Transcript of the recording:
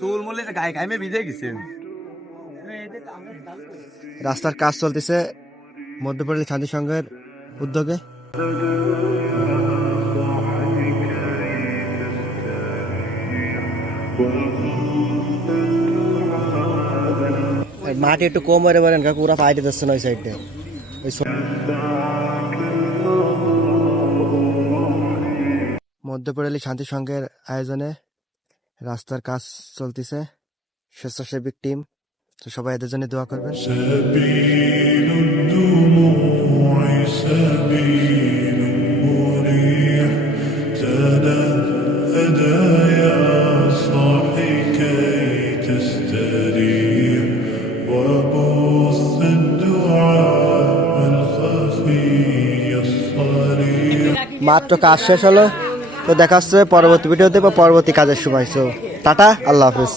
চুল মুলে গায়ে গায়ে ভিজে গেছে। রাস্তার কাজ চলতেছে মধ্যপ্রদেশ শান্তি সংঘের উদ্যোগে। মাটি একটু কম হয়ে বলেন কাকু, ওরা পাইতে যাচ্ছে না ওই সাইডে। মধ্যপ্রদেশ শান্তি সংঘের আয়োজনে রাস্তার কাজ চলতেছে, স্বেচ্ছাসেবী টিম, তো সবাই এদের জন্য দোয়া করবেন। سبيل الدموع سبيل مريح تنهدى يا صاحي كي تستريح وبث الدعاء الخفي الصريح। মাত্র কাজ শেষ হলো, তো দেখা হচ্ছে পরবর্তী ভিডিওতে বা পরবর্তী কাজের সময়। তো টাটা, আল্লাহ হাফিজ।